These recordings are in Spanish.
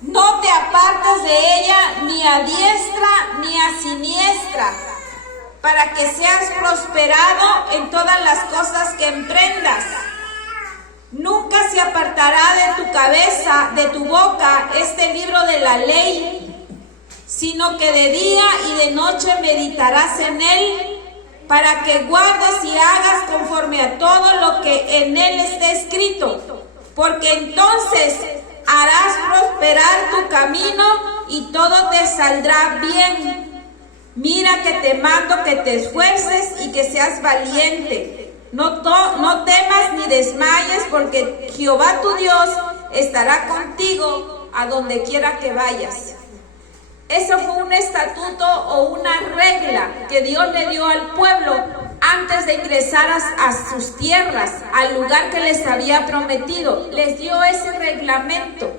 No te apartes de ella ni a diestra ni a siniestra, para que seas prosperado en todas las cosas que emprendas. Nunca se apartará de tu cabeza, de tu boca, este libro de la ley, sino que de día y de noche meditarás en él, para que guardes y hagas conforme a todo lo que en él está escrito, porque entonces harás prosperar tu camino y todo te saldrá bien. Mira que te mando que te esfuerces y que seas valiente. No temas ni desmayes, porque Jehová tu Dios estará contigo a donde quiera que vayas. Eso fue un estatuto o una regla que Dios le dio al pueblo antes de ingresar a sus tierras, al lugar que les había prometido. Les dio ese reglamento.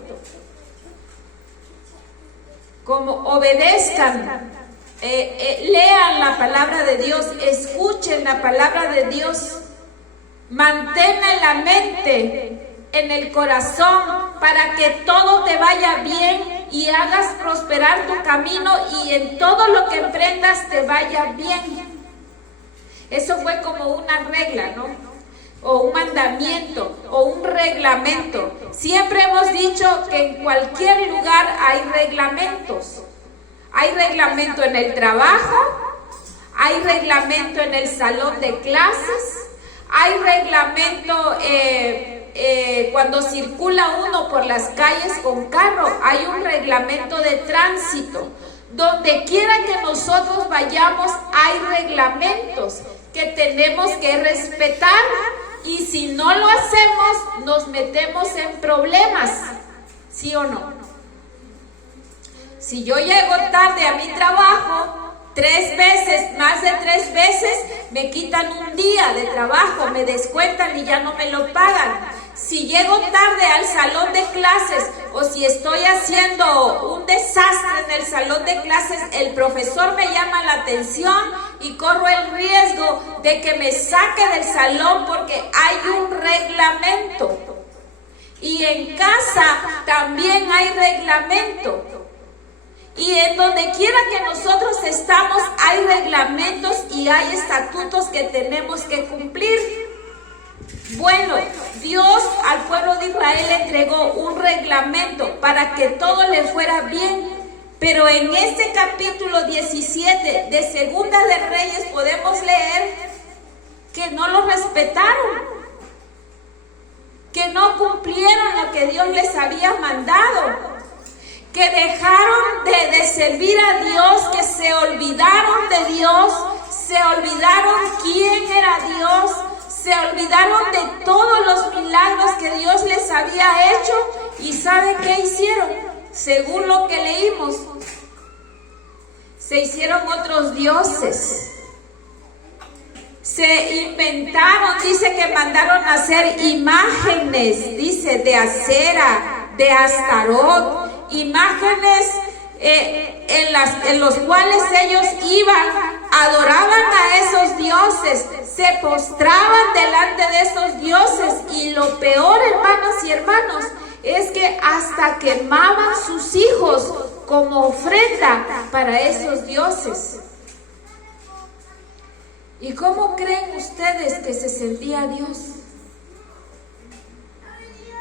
Como obedezcan, lean la palabra de Dios, escuchen la palabra de Dios, manténla en la mente, en el corazón, para que todo te vaya bien y hagas prosperar tu camino y en todo lo que emprendas te vaya bien. Eso fue como una regla, ¿no? O un mandamiento, o un reglamento. Siempre hemos dicho que en cualquier lugar hay reglamentos. Hay reglamento en el trabajo, hay reglamento en el salón de clases, hay reglamento cuando circula uno por las calles con carro, hay un reglamento de tránsito. Donde quiera que nosotros vayamos hay reglamentos que tenemos que respetar, y si no lo hacemos nos metemos en problemas, ¿sí o no? Si yo llego tarde a mi trabajo 3 veces, más de 3 veces, me quitan un día de trabajo, me descuentan y ya no me lo pagan. Si llego tarde al salón de clases, o si estoy haciendo un desastre en el salón de clases, el profesor me llama la atención y corro el riesgo de que me saque del salón porque hay un reglamento. Y en casa también hay reglamento. Y en donde quiera que nosotros estamos hay reglamentos y hay estatutos que tenemos que cumplir. Bueno, Dios al pueblo de Israel le entregó un reglamento para que todo le fuera bien. Pero en este capítulo 17 de Segunda de Reyes podemos leer que no lo respetaron, que no cumplieron lo que Dios les había mandado, que dejaron de servir a Dios, que se olvidaron de Dios, se olvidaron quién era Dios, se olvidaron de todos los milagros que Dios les había hecho. ¿Y sabe qué hicieron? Según lo que leímos, se hicieron otros dioses. Se inventaron, dice que mandaron a hacer imágenes, dice, de Acera, de Astarot, imágenes en los cuales ellos iban, adoraban a esos dioses, se postraban delante de esos dioses, y lo peor, hermanas y hermanos, es que hasta quemaban sus hijos como ofrenda para esos dioses. ¿Y cómo creen ustedes que se sentía Dios?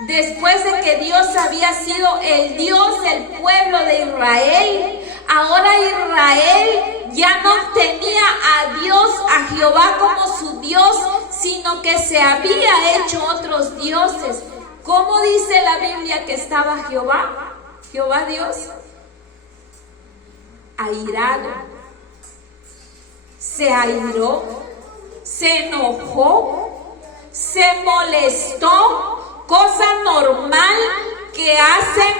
Después de que Dios había sido el Dios del pueblo de Israel, ahora Israel ya no tenía a Dios, a Jehová como su Dios, sino que se había hecho otros dioses. ¿Cómo dice la Biblia que estaba Jehová? Jehová Dios, airado. Se airó, se enojó, se molestó, cosa normal que hacen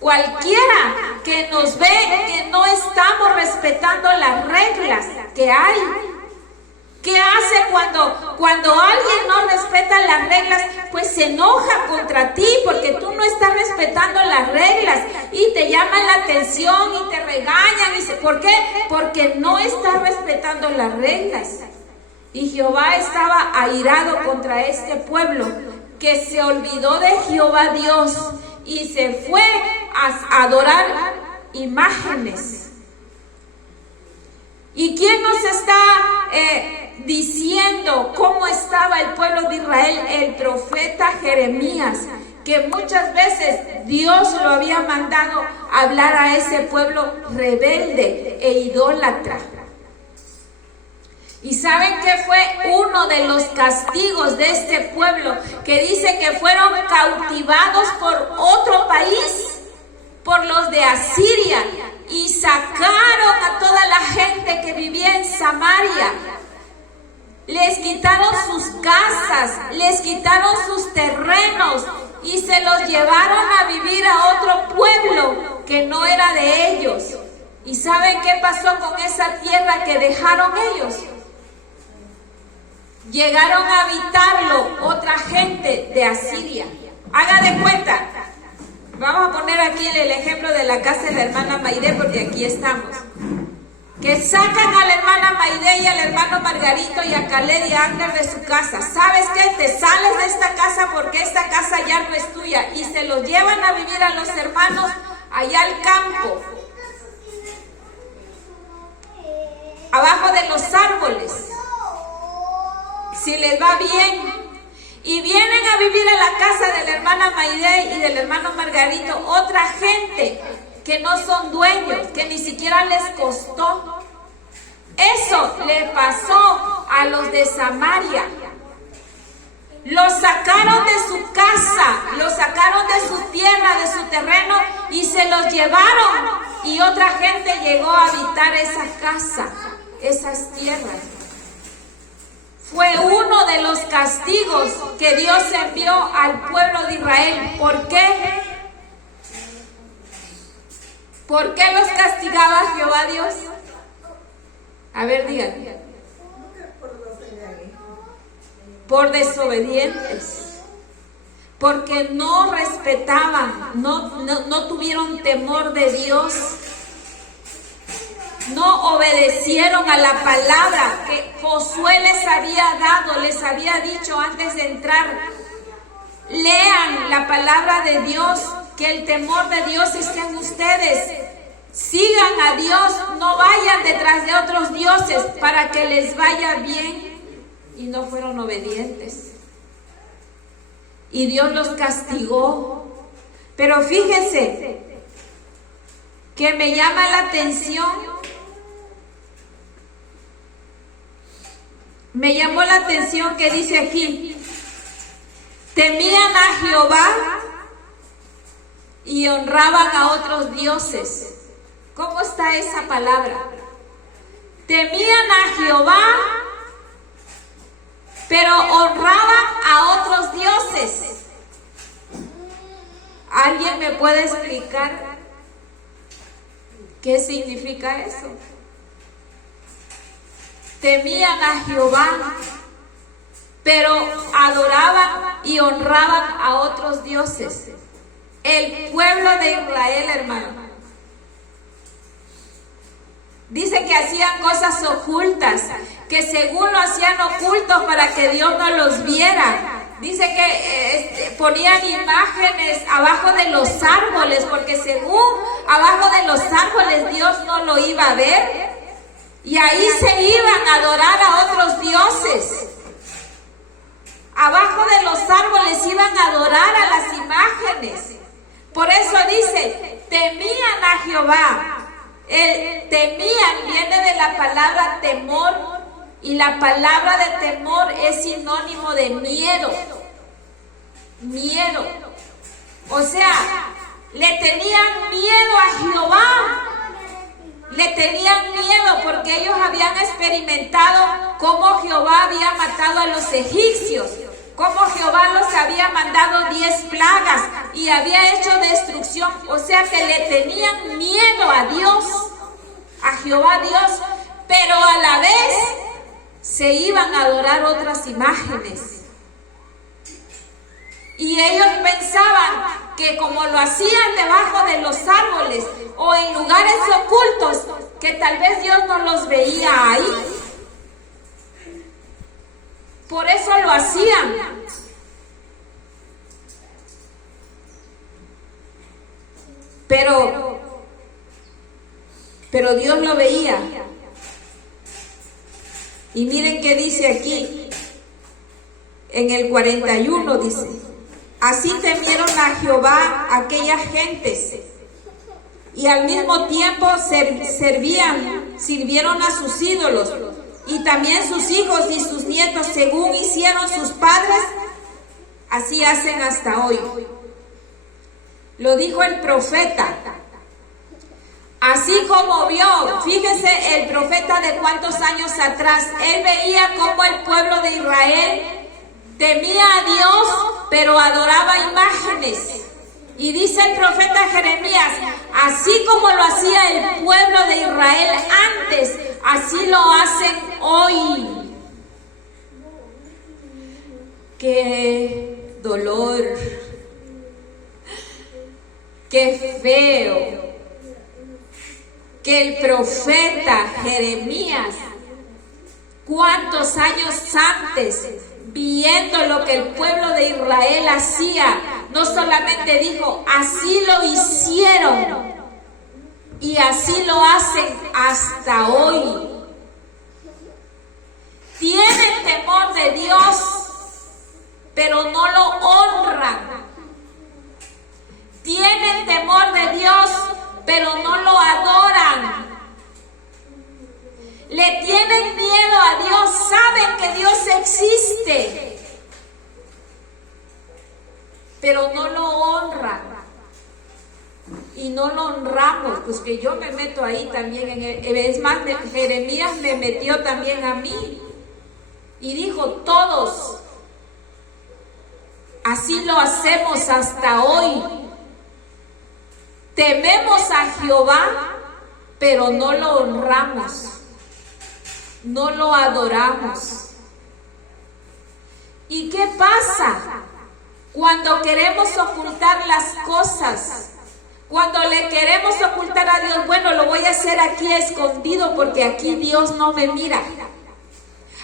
cualquiera que nos ve que no estamos respetando las reglas que hay. ¿Qué hace cuando alguien no respeta las reglas? Pues se enoja contra ti porque tú no estás respetando las reglas y te llaman la atención y te regañan. ¿Por qué? Porque no estás respetando las reglas. Y Jehová estaba airado contra este pueblo que se olvidó de Jehová Dios y se fue a adorar imágenes. ¿Y quién nos está diciendo cómo estaba el pueblo de Israel? El profeta Jeremías, que muchas veces Dios lo había mandado hablar a ese pueblo rebelde e idólatra. ¿Y saben qué fue uno de los castigos de este pueblo? Que dice que fueron cautivados por otro país, por los de Asiria, y sacaron a toda la gente que vivía en Samaria. Les quitaron sus casas, les quitaron sus terrenos y se los llevaron a vivir a otro pueblo que no era de ellos. ¿Y saben qué pasó con esa tierra que dejaron ellos? Llegaron a habitarlo otra gente de Asiria. Haga de cuenta. Vamos a poner aquí el ejemplo de la casa de la hermana Maide, porque aquí estamos. Que sacan a la hermana Maide y al hermano Margarito y a Khaled y a Ángel de su casa. ¿Sabes qué? Te sales de esta casa porque esta casa ya no es tuya. Y se los llevan a vivir a los hermanos allá al campo, abajo de los árboles, si les va bien. Y vienen a vivir a la casa de la hermana Maide y del hermano Margarito otra gente que no son dueños, que ni siquiera les costó. Eso le pasó a los de Samaria. Los sacaron de su casa, los sacaron de su tierra, de su terreno, y se los llevaron. Y otra gente llegó a habitar esa casa, esas tierras. Fue uno de los castigos que Dios envió al pueblo de Israel. ¿Por qué? ¿Por qué los castigaba Jehová Dios? A ver, digan. Por desobedientes. Porque no respetaban, no tuvieron temor de Dios. No obedecieron a la palabra que Josué les había dado, les había dicho antes de entrar. Lean la palabra de Dios, que el temor de Dios esté en ustedes. Sigan a Dios, no vayan detrás de otros dioses para que les vaya bien. Y no fueron obedientes. Y Dios los castigó. Pero fíjense que me llama la atención. Me llamó la atención que dice aquí: temían a Jehová y honraban a otros dioses. ¿Cómo está esa palabra? Temían a Jehová, pero honraban a otros dioses. ¿Alguien me puede explicar qué significa eso? Temían a Jehová, pero adoraban y honraban a otros dioses. El pueblo de Israel, hermano, dice que hacían cosas ocultas, que según lo hacían ocultos para que Dios no los viera. Dice que ponían imágenes abajo de los árboles, porque según abajo de los árboles Dios no lo iba a ver. Y ahí se iban a adorar a otros dioses. Abajo de los árboles iban a adorar a las imágenes. Por eso dice, temían a Jehová. El temían viene de la palabra temor, y la palabra de temor es sinónimo de miedo. Miedo. O sea, le tenían miedo a Jehová. Le tenían miedo porque ellos habían experimentado cómo Jehová había matado a los egipcios, cómo Jehová los había mandado 10 plagas y había hecho destrucción. O sea que le tenían miedo a Dios, a Jehová Dios, pero a la vez se iban a adorar otras imágenes. Y ellos pensaban que como lo hacían debajo de los árboles o en lugares ocultos, que tal vez Dios no los veía ahí. Por eso lo hacían. Pero Dios lo veía. Y miren qué dice aquí, en el 41 dice: así temieron a Jehová aquellas gentes, y al mismo tiempo sirvieron a sus ídolos, y también sus hijos y sus nietos, según hicieron sus padres, así hacen hasta hoy. Lo dijo el profeta. Así como vio, fíjese, el profeta de cuántos años atrás, él veía cómo el pueblo de Israel temía a Dios, pero adoraba imágenes. Y dice el profeta Jeremías: así como lo hacía el pueblo de Israel antes, así lo hacen hoy. ¡Qué dolor! ¡Qué feo! Que el profeta Jeremías, cuántos años antes, viendo lo que el pueblo de Israel hacía, no solamente dijo: así lo hicieron y así lo hacen hasta hoy. Tienen temor de Dios, pero no lo honran. Tienen temor de Dios, pero no lo adoran. Le tienen miedo a Dios, saben que Dios existe, pero no lo honran. Y no lo honramos, pues que yo me meto ahí también es más, Jeremías me metió también a mí. Y dijo: todos, así lo hacemos hasta hoy. Tememos a Jehová, pero no lo honramos, no lo adoramos. ¿Y qué pasa cuando queremos ocultar las cosas? Cuando le queremos ocultar a Dios: bueno, lo voy a hacer aquí escondido porque aquí Dios no me mira.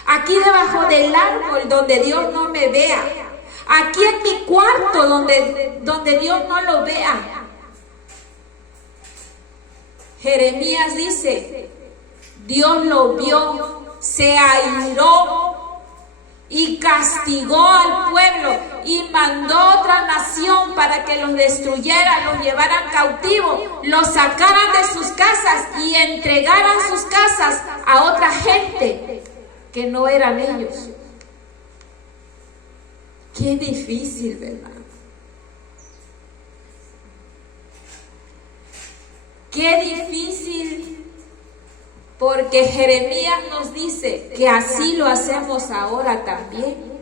Aquí debajo del árbol donde Dios no me vea. Aquí en mi cuarto donde Dios no lo vea. Jeremías dice: Dios lo vio, se airó y castigó al pueblo y mandó otra nación para que los destruyeran, los llevaran cautivos, los sacaran de sus casas y entregaran sus casas a otra gente que no eran ellos. Qué difícil, ¿verdad? Qué difícil, porque Jeremías nos dice que así lo hacemos ahora también.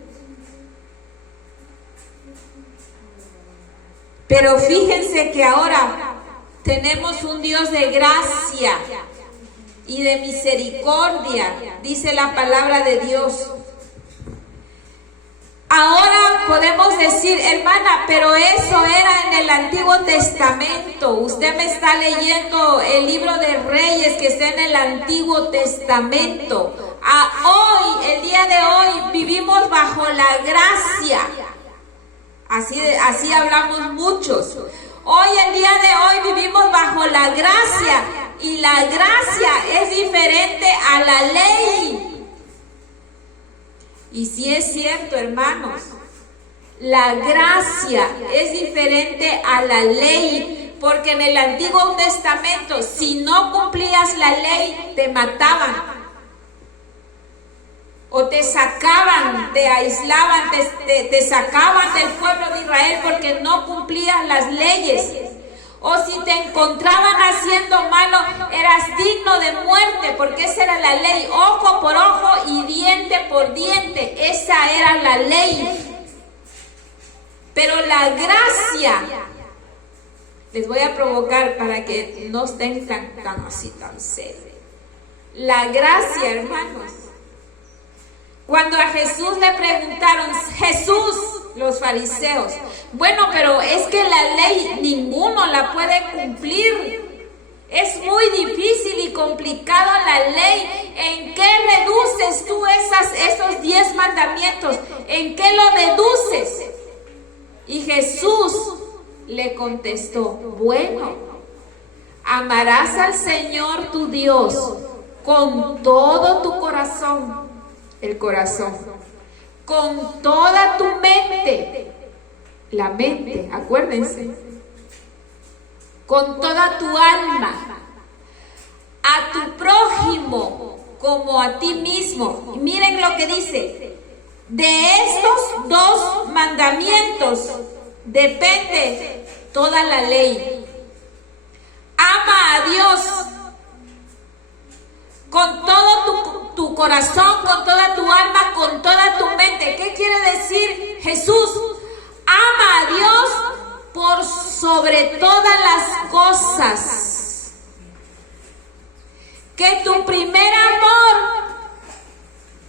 Pero fíjense que ahora tenemos un Dios de gracia y de misericordia, dice la palabra de Dios. Ahora podemos decir: hermana, pero eso era en el Antiguo Testamento. Usted me está leyendo el libro de Reyes que está en el Antiguo Testamento. Hoy, el día de hoy, vivimos bajo la gracia. Así hablamos muchos. Hoy, el día de hoy, vivimos bajo la gracia. Y la gracia es diferente a la ley. Y si es cierto, hermanos, la gracia es diferente a la ley, porque en el Antiguo Testamento, si no cumplías la ley, te mataban, o te sacaban, te aislaban, te sacaban del pueblo de Israel porque no cumplías las leyes. O si te encontraban haciendo malo, eras digno de muerte, porque esa era la ley: ojo por ojo y diente por diente. Esa era la ley. Pero la gracia, les voy a provocar para que no estén tan así, tan serios. La gracia, hermanos, cuando a Jesús le preguntaron: Jesús, los fariseos, bueno, pero es que la ley ninguno la puede cumplir. Es muy difícil y complicado la ley. ¿En qué reduces tú esos 10 mandamientos? ¿En qué lo deduces? Y Jesús le contestó: bueno, Amarás al Señor tu Dios con todo tu corazón, el corazón, con toda tu mente, la mente, acuérdense, con toda tu alma, a tu prójimo como a ti mismo. Y miren lo que dice: de estos dos mandamientos depende toda la ley. Ama a Dios con todo tu corazón, con toda tu alma, con toda tu mente. ¿Qué quiere decir Jesús? Ama a Dios por sobre todas las cosas. Que tu primer amor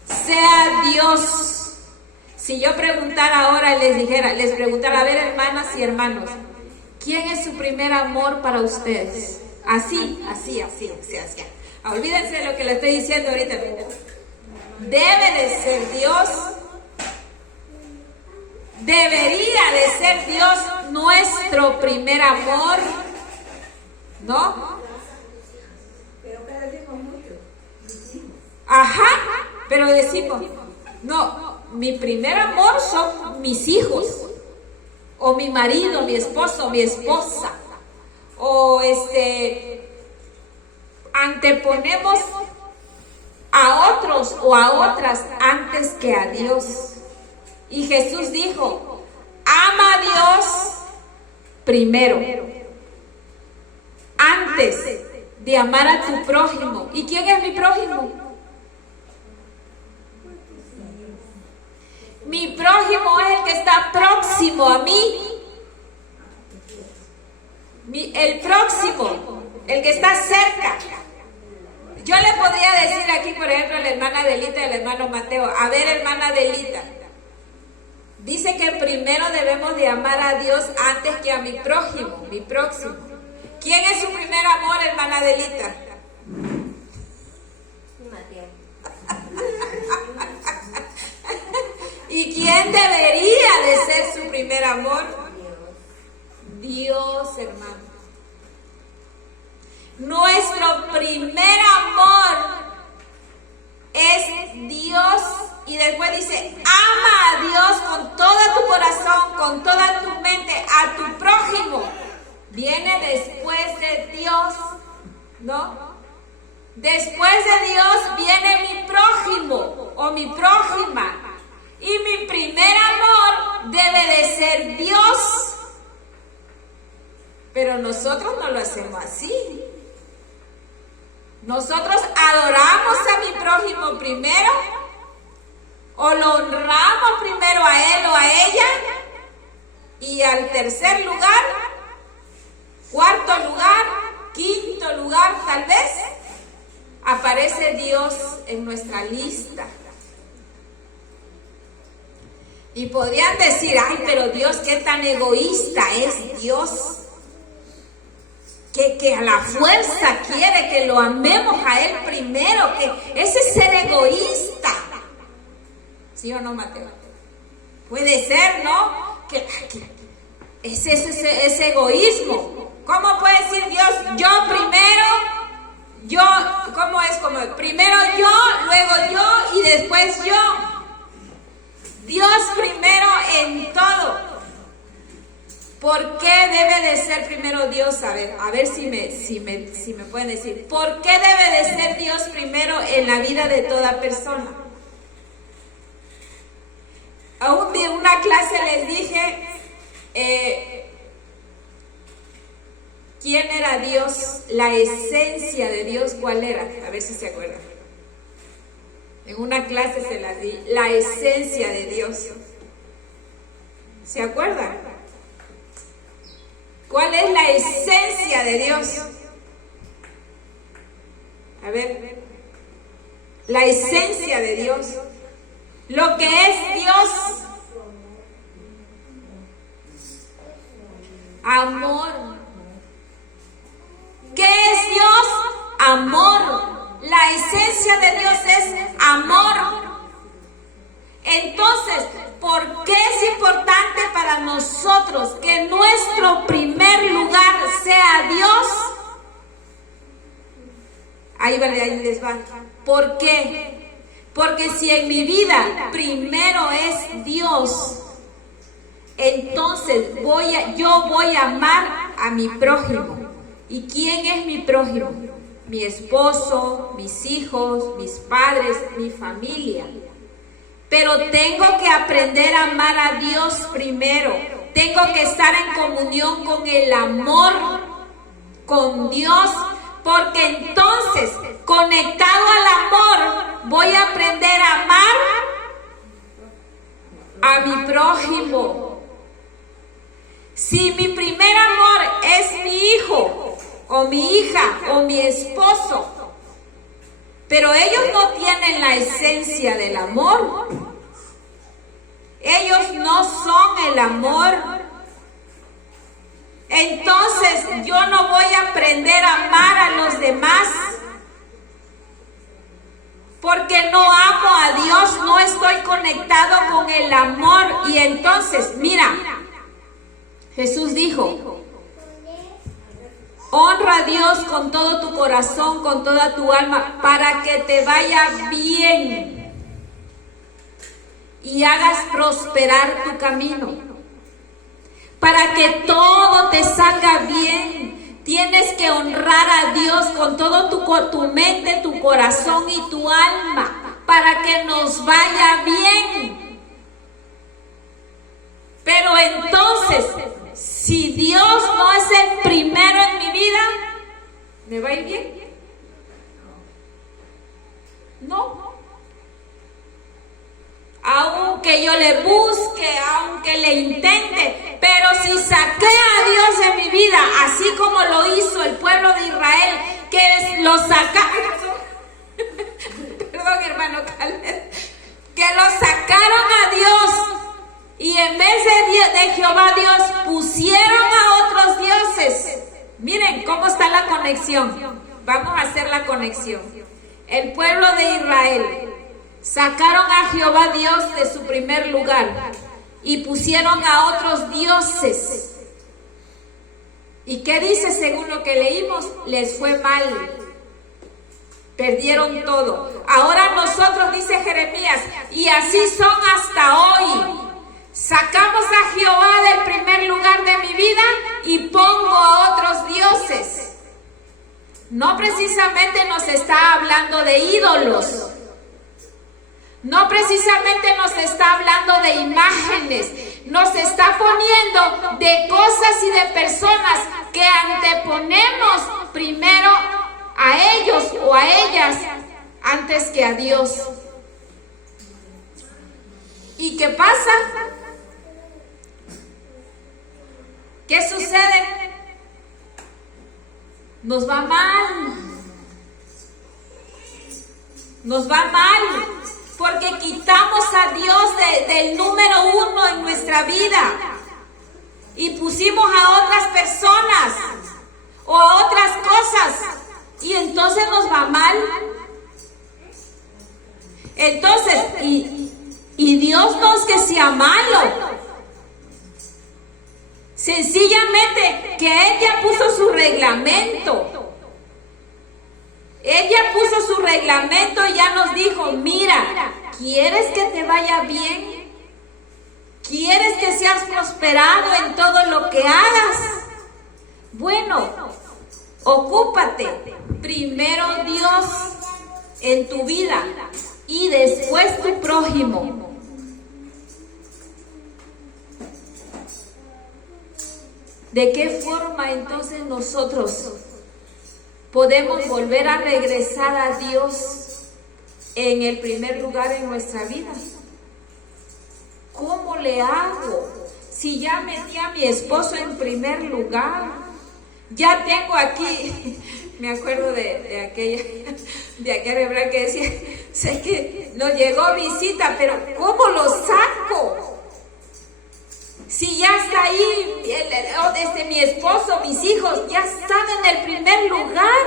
sea Dios. Si yo preguntara ahora, les preguntara, a ver, hermanas y hermanos, ¿quién es su primer amor para ustedes? Así. Olvídense de lo que le estoy diciendo ahorita. Debe de ser Dios. Debería de ser Dios nuestro primer amor, ¿no? Ajá, pero decimos, no, mi primer amor son mis hijos, o mi marido, mi esposo, mi esposa, o anteponemos a otros o a otras antes que a Dios. Y Jesús dijo, ama a Dios primero, antes de amar a tu prójimo. ¿Y quién es mi prójimo? Mi prójimo es el que está próximo a mí. El próximo, el que está cerca. Yo le podría decir aquí, por ejemplo, a la hermana Adelita y al hermano Mateo, a ver, hermana Adelita, dice que primero debemos de amar a Dios antes que a mi prójimo, mi próximo. ¿Quién es su primer amor, hermana Adelita? ¿Y quién debería de ser su primer amor? Dios, hermano. Nuestro primer amor es Dios. Y después dice, ama a Dios con todo tu corazón, con toda tu mente, a tu prójimo. Viene después de Dios, ¿no? Después de Dios viene mi prójimo o mi prójima. Y mi primer amor debe de ser Dios. Pero nosotros no lo hacemos así. Nosotros adoramos a mi prójimo primero, o lo honramos primero a él o a ella, y al tercer lugar, cuarto lugar, quinto lugar tal vez, aparece Dios en nuestra lista. Y podrían decir, ay, pero Dios, qué tan egoísta es Dios, que a la fuerza quiere que lo amemos a Él primero, que ese es ser egoísta. ¿Sí o no, Mateo? Puede ser, ¿no? Que ese egoísmo. ¿Cómo puede decir Dios, yo primero, ¿cómo es? Como primero yo, luego yo y después yo. Dios primero en todo. ¿Por qué debe de ser primero Dios? A ver si me pueden decir. ¿Por qué debe de ser Dios primero en la vida de toda persona? Aún en una clase les dije quién era Dios, la esencia de Dios, ¿cuál era? A ver si se acuerdan. En una clase se las di, la esencia de Dios. ¿Se acuerdan? ¿Cuál es la esencia de Dios? A ver, la esencia de Dios. Lo que es Dios. Amor. ¿Qué es Dios? Amor. La esencia de Dios es amor. Entonces, ¿por qué es importante para nosotros que nuestro primer lugar sea Dios? ahí les va. ¿Por qué? Porque si en mi vida primero es Dios, entonces yo voy a amar a mi prójimo. ¿Y quién es mi prójimo? Mi esposo, mis hijos, mis padres, mi familia. Pero tengo que aprender a amar a Dios primero. Tengo que estar en comunión con el amor, con Dios, porque entonces, conectado al amor, voy a aprender a amar a mi prójimo. Si mi primer amor es mi hijo, o mi hija, o mi esposo, pero ellos no tienen la esencia del amor, ellos no son el amor, entonces yo no voy a aprender a amar a los demás, porque no amo a Dios, no estoy conectado con el amor. Y entonces, mira, Jesús dijo: honra a Dios con todo tu corazón, con toda tu alma, para que te vaya bien y hagas prosperar tu camino. Para que todo te salga bien, tienes que honrar a Dios con todo tu mente, tu corazón y tu alma, para que nos vaya bien. Pero entonces, si Dios no es el primero en mi vida, ¿me va a ir bien? No. Aunque yo le busque, aunque le intente, pero si saqué a Dios de mi vida, así como lo hizo el pueblo de Israel, que lo sacaron, perdón hermano Caleb, que lo sacaron a Dios, y en vez de Jehová Dios pusieron a otros dioses. Miren cómo está la conexión. Vamos a hacer la conexión. El pueblo de Israel sacaron a Jehová Dios de su primer lugar y pusieron a otros dioses. ¿Y qué dice según lo que leímos? Les fue mal. Perdieron todo. Ahora nosotros, dice Jeremías, y así son hasta hoy. Sacamos a Jehová del primer lugar de mi vida y pongo a otros dioses. No precisamente nos está hablando de ídolos. No precisamente nos está hablando de imágenes. Nos está poniendo de cosas y de personas que anteponemos primero a ellos o a ellas antes que a Dios. ¿Y qué pasa? ¿Qué sucede? Nos va mal. Nos va mal porque quitamos a Dios del número uno en nuestra vida y pusimos a otras personas o a otras cosas, y entonces nos va mal. Entonces, y Dios no es que sea malo. Sencillamente que ella puso su reglamento. Ella puso su reglamento y ya nos dijo: mira, ¿quieres que te vaya bien? ¿Quieres que seas prosperado en todo lo que hagas? Bueno, ocúpate primero Dios en tu vida y después tu prójimo. ¿De qué forma entonces nosotros podemos volver a regresar a Dios en el primer lugar en nuestra vida? ¿Cómo le hago? Si ya metí a mi esposo en primer lugar, ya tengo aquí, me acuerdo de aquella hebrea que decía: sé que nos llegó visita, pero ¿cómo lo saco? Si ya está ahí, desde mi esposo, mis hijos, ya están en el primer lugar.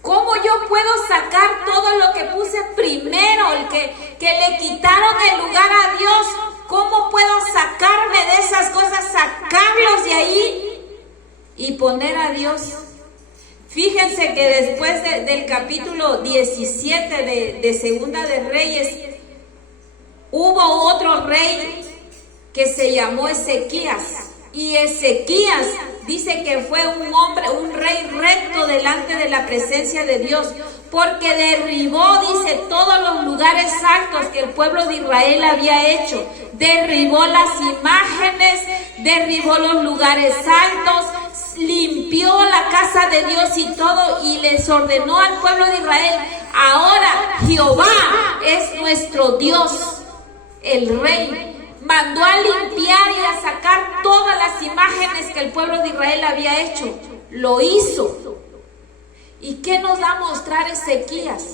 ¿Cómo yo puedo sacar todo lo que puse primero, el que le quitaron el lugar a Dios? ¿Cómo puedo sacarme de esas cosas, sacarlos de ahí y poner a Dios. Fíjense que después del capítulo 17 de Segunda de Reyes, hubo otro rey que se llamó Ezequías. Y Ezequías dice que fue un rey recto delante de la presencia de Dios, porque derribó, dice, todos los lugares altos que el pueblo de Israel había hecho. Derribó las imágenes, derribó los lugares altos, limpió la casa de Dios y todo, y les ordenó al pueblo de Israel: ahora Jehová es nuestro Dios. El rey mandó a limpiar y a sacar todas las imágenes que el pueblo de Israel había hecho. Lo hizo. ¿Y qué nos da a mostrar Ezequías?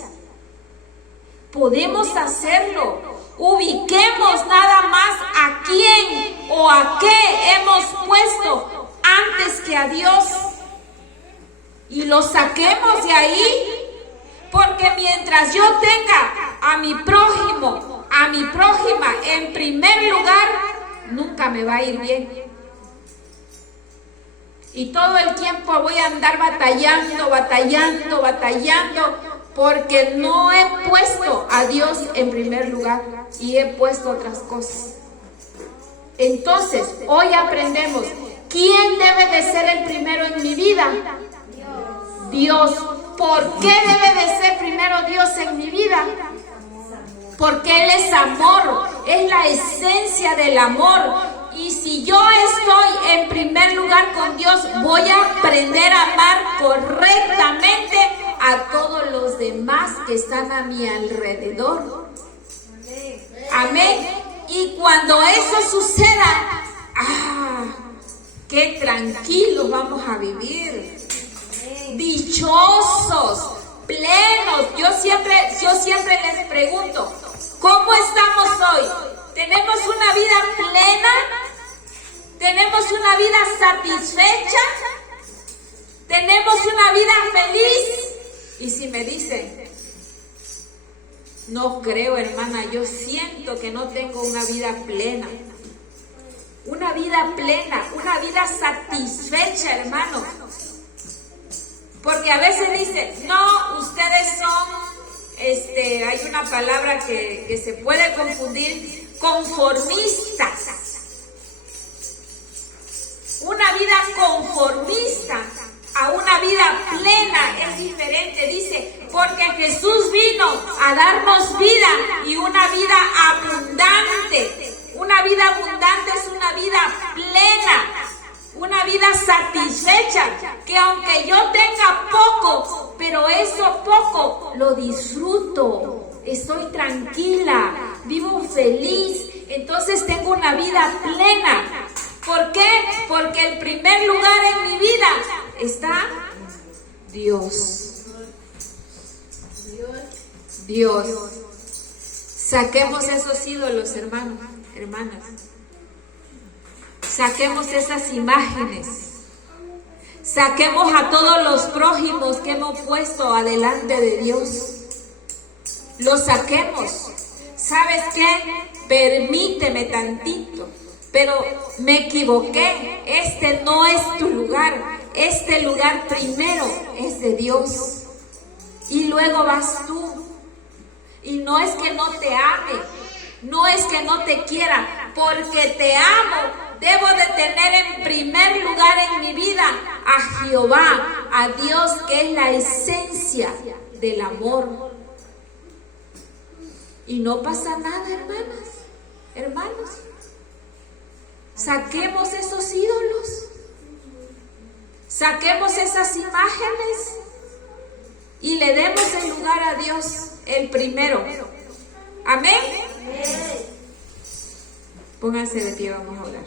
Podemos hacerlo. Ubiquemos nada más a quién o a qué hemos puesto antes que a Dios, y lo saquemos de ahí, porque mientras yo tenga a mi prójimo, a mi prójima en primer lugar, nunca me va a ir bien. Y todo el tiempo voy a andar batallando, porque no he puesto a Dios en primer lugar y he puesto otras cosas. Entonces, hoy aprendemos: ¿quién debe de ser el primero en mi vida? Dios. ¿Por qué debe de ser primero Dios en mi vida? Porque Él es amor, es la esencia del amor. Y si yo estoy en primer lugar con Dios, voy a aprender a amar correctamente a todos los demás que están a mi alrededor. Amén. Y cuando eso suceda, qué tranquilos vamos a vivir. Dichosos, plenos. Yo siempre les pregunto: ¿cómo estamos hoy? ¿Tenemos una vida plena? ¿Tenemos una vida satisfecha? ¿Tenemos una vida feliz? Y si me dicen: no creo, hermana, yo siento que no tengo una vida plena. Una vida plena, una vida satisfecha, hermano. Porque a veces dicen: no, ustedes son, hay una palabra que se puede confundir, conformistas. Una vida conformista a una vida plena es diferente. Dice: porque Jesús vino a darnos vida, y una vida abundante. Una vida abundante es una vida plena, una vida satisfecha, que aunque yo tenga poco, pero eso poco lo disfruto, estoy tranquila, vivo feliz, entonces tengo una vida plena. ¿Por qué? Porque el primer lugar en mi vida está Dios. Dios. Saquemos esos ídolos, hermanos, hermanas. Saquemos esas imágenes. Saquemos a todos los prójimos que hemos puesto adelante de Dios. Los saquemos. ¿Sabes qué? Permíteme tantito, pero me equivoqué. Este no es tu lugar. Este lugar primero es de Dios. Y luego vas tú. Y no es que no te ame, no es que no te quiera, porque te amo. Debo de tener en primer lugar en mi vida a Jehová, a Dios, que es la esencia del amor. Y no pasa nada, hermanas, hermanos. Saquemos esos ídolos, saquemos esas imágenes y le demos el lugar a Dios, el primero. Amén. Pónganse de pie, vamos a orar.